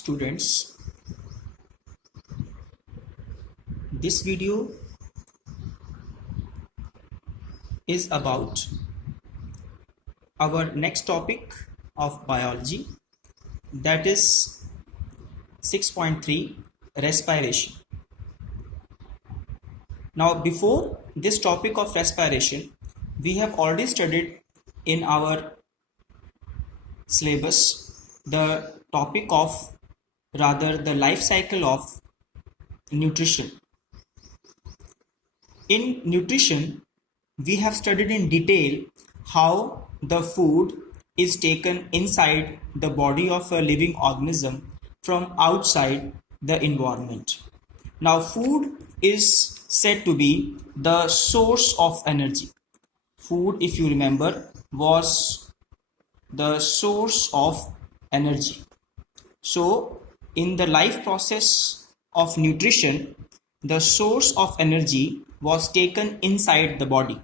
Students, this video is about our next topic of biology, that is 6.3 respiration. Now, before this topic of respiration, we have already studied in our syllabus the topic of, rather, the life cycle of nutrition. In nutrition, we have studied in detail how the food is taken inside the body of a living organism from outside the environment. Now, food is said to be the source of energy. Food, if you remember, was the source of energy. So, in the life process of nutrition, the source of energy was taken inside the body.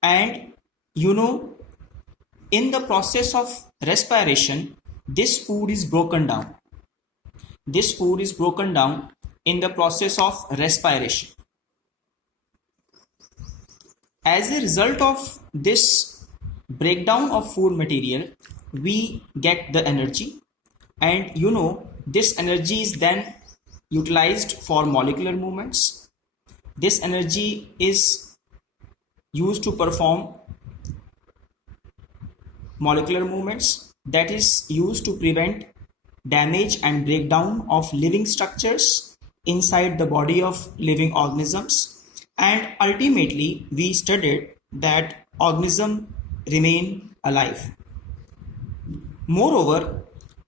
And in the process of respiration, this food is broken down. This food is broken down in the process of respiration. As a result of this breakdown of food material, we get the energy, and this energy is then utilized for molecular movements. This energy is used to perform molecular movements, that is used to prevent damage and breakdown of living structures inside the body of living organisms. And ultimately, we studied that organisms remain alive. Moreover,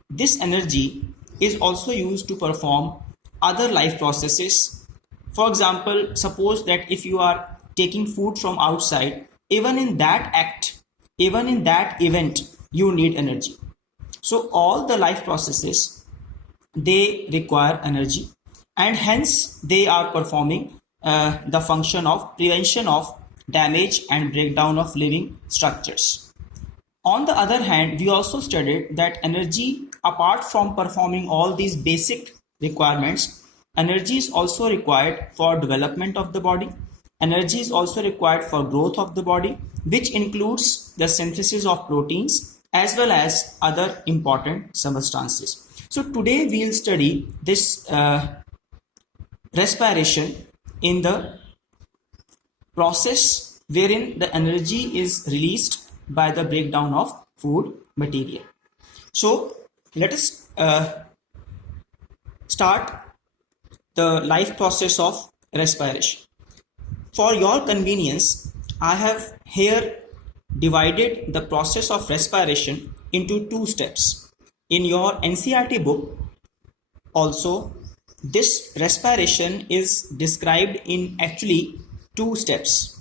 this energy is also used to perform other life processes. For example, suppose that if you are taking food from outside, even in that act, even in that event, you need energy. So all the life processes, they require energy, and hence they are performing the function of prevention of damage and breakdown of living structures. On the other hand, we also studied that energy, apart from performing all these basic requirements, energy is also required for development of the body. Energy is also required for growth of the body, which includes the synthesis of proteins as well as other important substances. So today we will study this respiration in the process wherein the energy is released by the breakdown of food material. So let us start the life process of respiration. For your convenience, I have here divided the process of respiration into two steps. In your NCERT book, also, this respiration is described in actually two steps.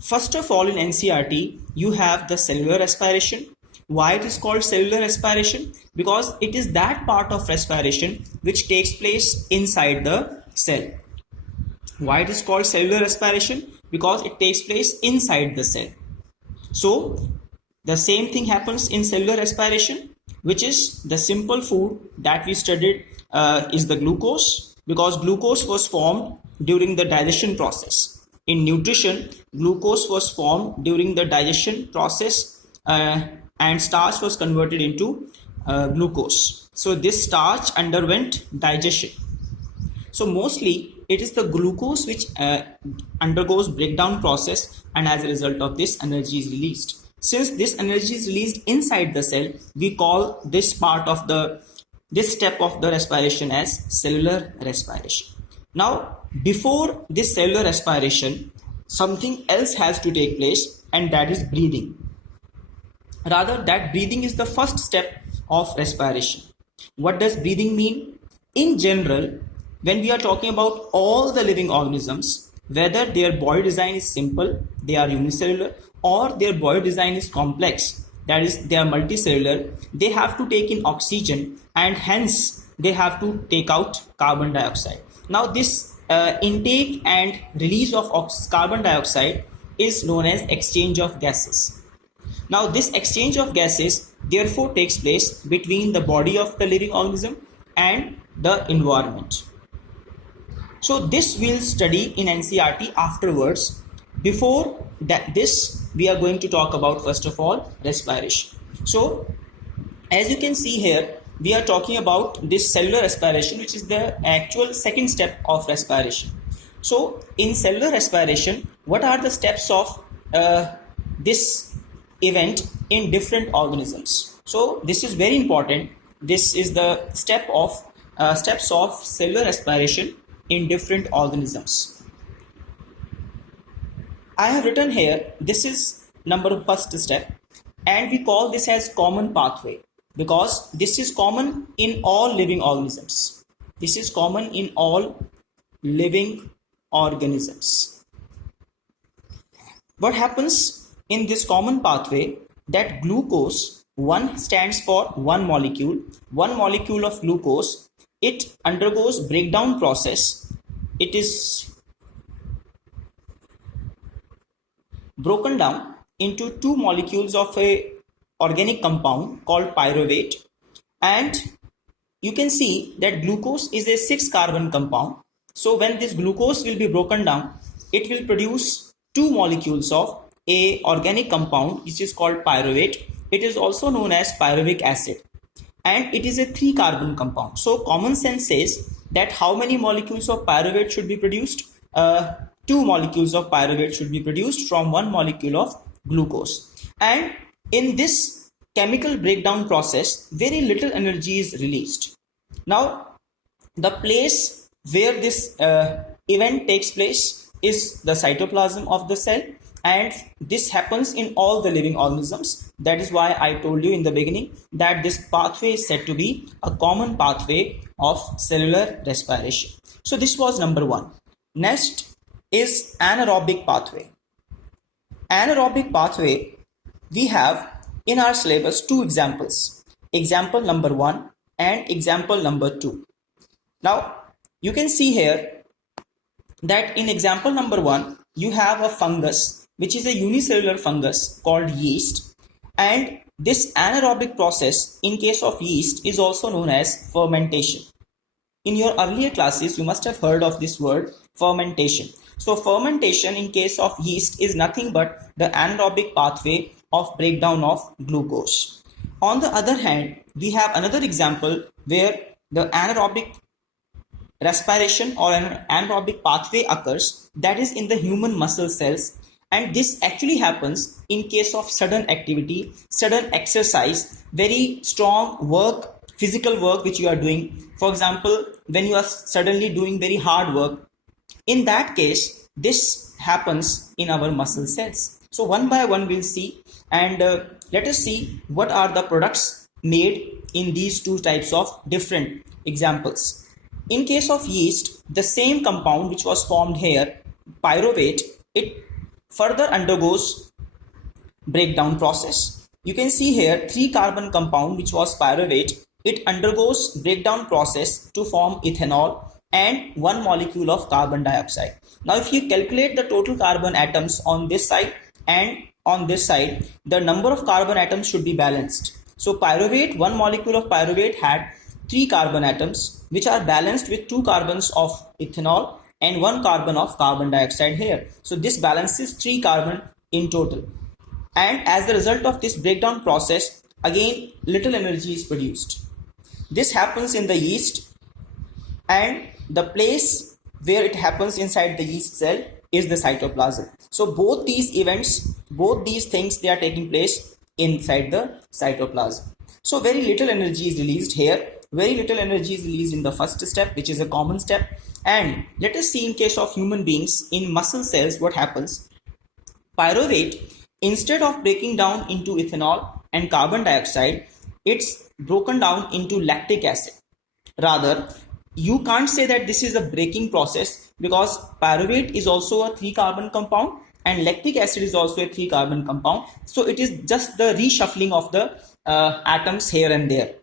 First of all, in NCERT, you have the cellular respiration. Why it is called cellular respiration? Because it is that part of respiration which takes place inside the cell. Why it is called cellular respiration? Because it takes place inside the cell. So the same thing happens in cellular respiration, which is the simple food that we studied is the glucose, because glucose was formed during the digestion process. In nutrition, glucose was formed during the digestion process and starch was converted into glucose. So this starch underwent digestion. So mostly it is the glucose which undergoes breakdown process, and as a result of this, energy is released. Since this energy is released inside the cell, we call this part of this step of the respiration as cellular respiration. Now, before this cellular respiration, something else has to take place, and that is breathing. Rather, that breathing is the first step of respiration. What does breathing mean? In general, when we are talking about all the living organisms, whether their body design is simple, they are unicellular, or their body design is complex, that is, they are multicellular, they have to take in oxygen, and hence they have to take out carbon dioxide. Now this intake and release of carbon dioxide is known as exchange of gases. Now this exchange of gases therefore takes place between the body of the living organism and the environment. So this we'll study in NCERT afterwards. Before that, this we are going to talk about first of all respiration. So as you can see here, we are talking about this cellular respiration, which is the actual second step of respiration. So in cellular respiration, what are the steps of this event in different organisms? So this is very important. This is the steps of cellular respiration in different organisms. I have written here, this is first step, and we call this as common pathway because this is common in all living organisms. This is common in all living organisms. What happens in this common pathway, that glucose, one stands for one molecule of glucose, it undergoes breakdown process. It is broken down into two molecules of a organic compound called pyruvate, and you can see that glucose is a 6-carbon compound. So when this glucose will be broken down, it will produce two molecules of a organic compound which is called pyruvate. It is also known as pyruvic acid, and it is a 3-carbon compound. So common sense says that how many molecules of pyruvate should be produced? 2 molecules of pyruvate should be produced from 1 molecule of glucose. And in this chemical breakdown process, very little energy is released. Now, the place where this event takes place is the cytoplasm of the cell, and this happens in all the living organisms. That is why I told you in the beginning that this pathway is said to be a common pathway of cellular respiration. So this was number 1. Next is anaerobic pathway. Anaerobic pathway, we have in our syllabus 2 examples. Example number 1 and example number 2. Now you can see here that in example number 1, you have a fungus which is a unicellular fungus called yeast, and this anaerobic process in case of yeast is also known as fermentation. In your earlier classes, you must have heard of this word fermentation. So fermentation in case of yeast is nothing but the anaerobic pathway of breakdown of glucose. On the other hand, we have another example where the anaerobic respiration or an anaerobic pathway occurs, that is in the human muscle cells, and this actually happens in case of sudden activity, sudden exercise, very strong work, physical work which you are doing. For example, when you are suddenly doing very hard work, in that case this happens in our muscle cells. So one by one we'll see, and let us see what are the products made in these two types of different examples. In case of yeast, the same compound which was formed here, pyruvate, it further undergoes breakdown process. You can see here 3-carbon compound which was pyruvate, it undergoes breakdown process to form ethanol and 1 molecule of carbon dioxide. Now if you calculate the total carbon atoms on this side and on this side, the number of carbon atoms should be balanced. So pyruvate, 1 molecule of pyruvate had 3 carbon atoms which are balanced with 2 carbons of ethanol and 1 carbon of carbon dioxide here. So this balances 3 carbon in total. And as the result of this breakdown process, again little energy is produced. This happens in the yeast, and the place where it happens inside the yeast cell is the cytoplasm. So both these events, both these things, they are taking place inside the cytoplasm. So very little energy is released here. Very little energy is released in the first step, which is a common step. And let us see in case of human beings, in muscle cells, what happens. Pyruvate, instead of breaking down into ethanol and carbon dioxide, it's broken down into lactic acid. Rather, you can't say that this is a breaking process because pyruvate is also a 3-carbon compound and lactic acid is also a 3-carbon compound. So it is just the reshuffling of the atoms here and there.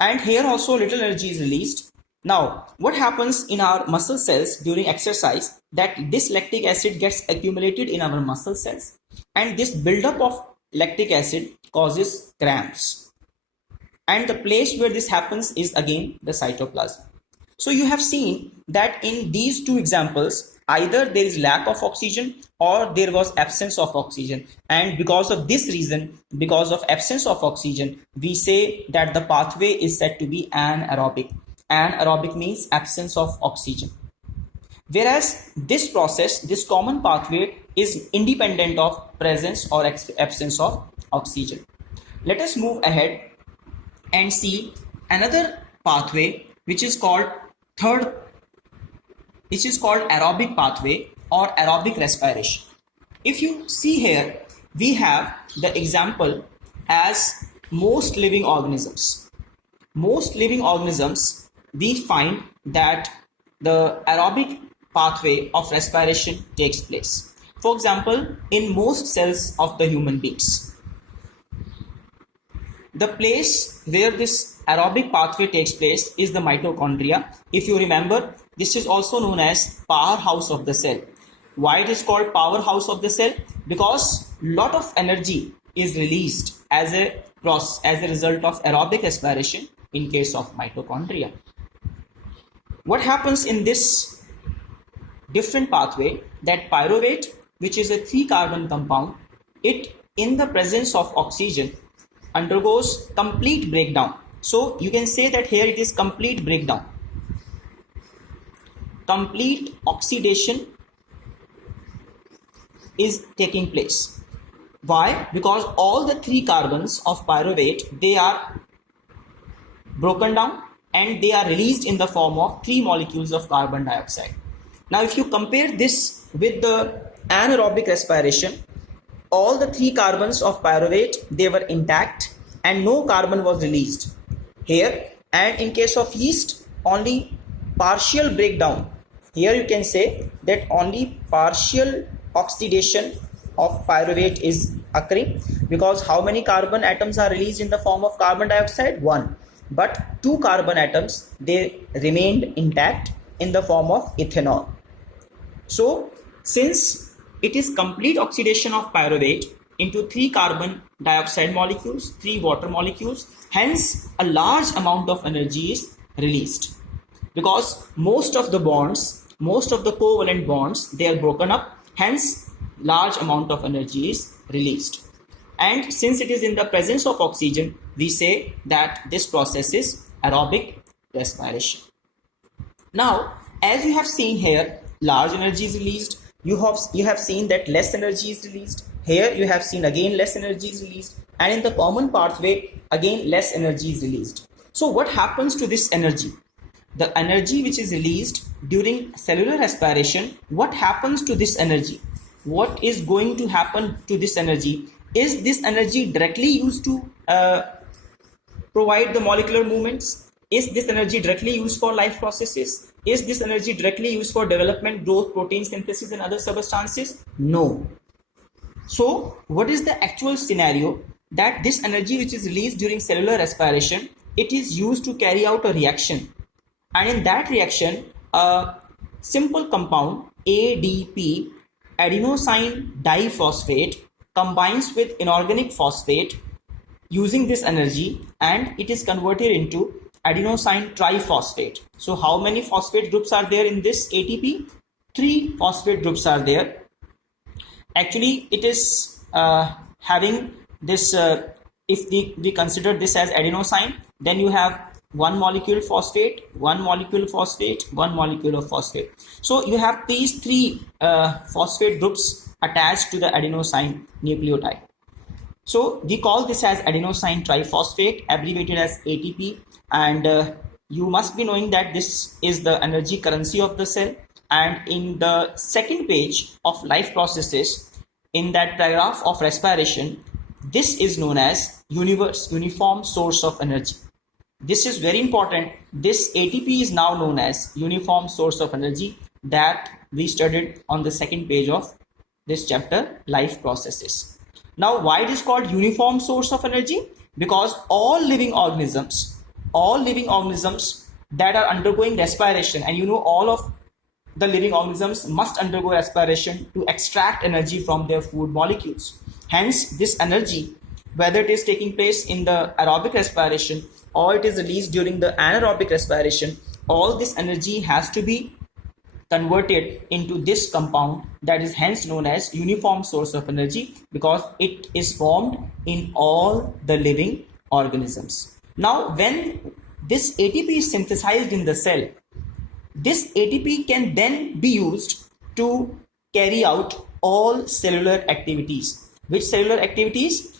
And here also little energy is released. Now, what happens in our muscle cells during exercise, that this lactic acid gets accumulated in our muscle cells, and this buildup of lactic acid causes cramps. And the place where this happens is again the cytoplasm. So you have seen that in these two examples, either there is lack of oxygen or there was absence of oxygen. And because of this reason, because of absence of oxygen, we say that the pathway is said to be anaerobic. Anaerobic means absence of oxygen. Whereas this process, this common pathway is independent of presence or absence of oxygen. Let us move ahead and see another pathway which is called aerobic pathway or aerobic respiration. If you see here, we have the example as most living organisms. Most living organisms, we find that the aerobic pathway of respiration takes place. For example, in most cells of the human beings, the place where this aerobic pathway takes place is the mitochondria. If you remember, this is also known as powerhouse of the cell. Why it is called powerhouse of the cell? Because lot of energy is released as a result of aerobic respiration in case of mitochondria. What happens in this different pathway, that pyruvate, which is a 3-carbon compound, it in the presence of oxygen undergoes complete breakdown. So you can say that here it is complete breakdown. Complete oxidation is taking place. Why? Because all the 3 carbons of pyruvate, they are broken down and they are released in the form of 3 molecules of carbon dioxide. Now if you compare this with the anaerobic respiration, all the 3 carbons of pyruvate, they were intact and no carbon was released here. And in case of yeast, only partial breakdown. Here you can say that only partial oxidation of pyruvate is occurring, because how many carbon atoms are released in the form of carbon dioxide? 1. But 2 carbon atoms, they remained intact in the form of ethanol. So since it is complete oxidation of pyruvate into 3 carbon dioxide molecules, 3 water molecules, hence a large amount of energy is released, because most of the bonds, most of the covalent bonds, they are broken up, hence large amount of energy is released. And since it is in the presence of oxygen, we say that this process is aerobic respiration. Now, as you have seen here, large energy is released. You have seen that less energy is released. Here you have seen again less energy is released. And in the common pathway, again less energy is released. So what happens to this energy? The energy which is released during cellular respiration, what happens to this energy? What is going to happen to this energy? Is this energy directly used to provide the molecular movements? Is this energy directly used for life processes? Is this energy directly used for development, growth, protein synthesis and other substances? No. So what is the actual scenario? That this energy which is released during cellular respiration, it is used to carry out a reaction. And in that reaction, a simple compound ADP, adenosine diphosphate, combines with inorganic phosphate using this energy, and it is converted into adenosine triphosphate. So how many phosphate groups are there in this ATP? 3 phosphate groups are there. Actually, it is having this, if we consider this as adenosine, then you have 1 molecule phosphate, 1 molecule phosphate, 1 molecule of phosphate. So you have these 3 phosphate groups attached to the adenosine nucleotide. So we call this as adenosine triphosphate, abbreviated as ATP. And you must be knowing that this is the energy currency of the cell. And in the second page of life processes, in that paragraph of respiration, this is known as uniform source of energy. This is very important. This ATP is now known as uniform source of energy, that we studied on the second page of this chapter, life processes. Now, why it is called uniform source of energy? Because all living organisms that are undergoing respiration, and all of the living organisms must undergo respiration to extract energy from their food molecules. Hence, this energy, whether it is taking place in the aerobic respiration or it is released during the anaerobic respiration, all this energy has to be converted into this compound that is hence known as uniform source of energy, because it is formed in all the living organisms. Now, when this ATP is synthesized in the cell, this ATP can then be used to carry out all cellular activities. Which cellular activities?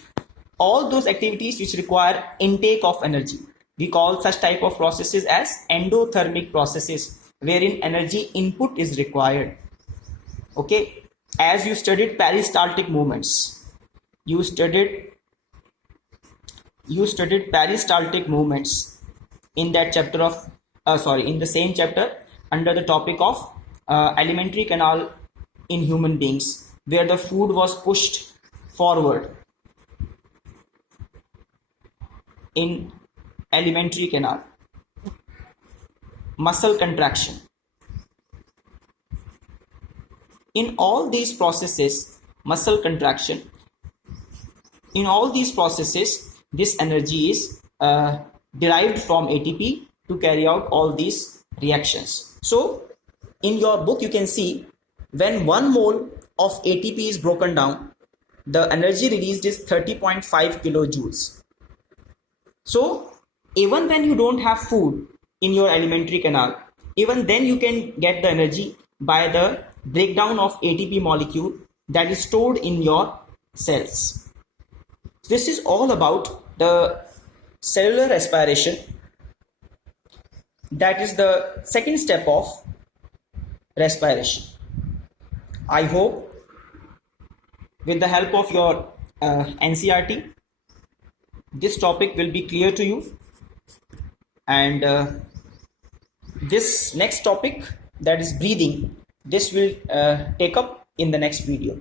All those activities which require intake of energy. We call such type of processes as endothermic processes, wherein energy input is required. Okay, as you studied peristaltic movements, you studied peristaltic movements in that chapter of in the same chapter under the topic of alimentary canal in human beings, where the food was pushed forward in alimentary canal. Muscle contraction. In all these processes, muscle contraction, in all these processes, this energy is derived from ATP to carry out all these reactions. So, in your book, you can see when 1 mole of ATP is broken down, the energy released is 30.5 kilojoules. So, even when you don't have food in your alimentary canal, even then you can get the energy by the breakdown of ATP molecule that is stored in your cells. This is all about the cellular respiration. That is the second step of respiration. I hope with the help of your NCERT, this topic will be clear to you, and this next topic, that is breathing, this will take up in the next video.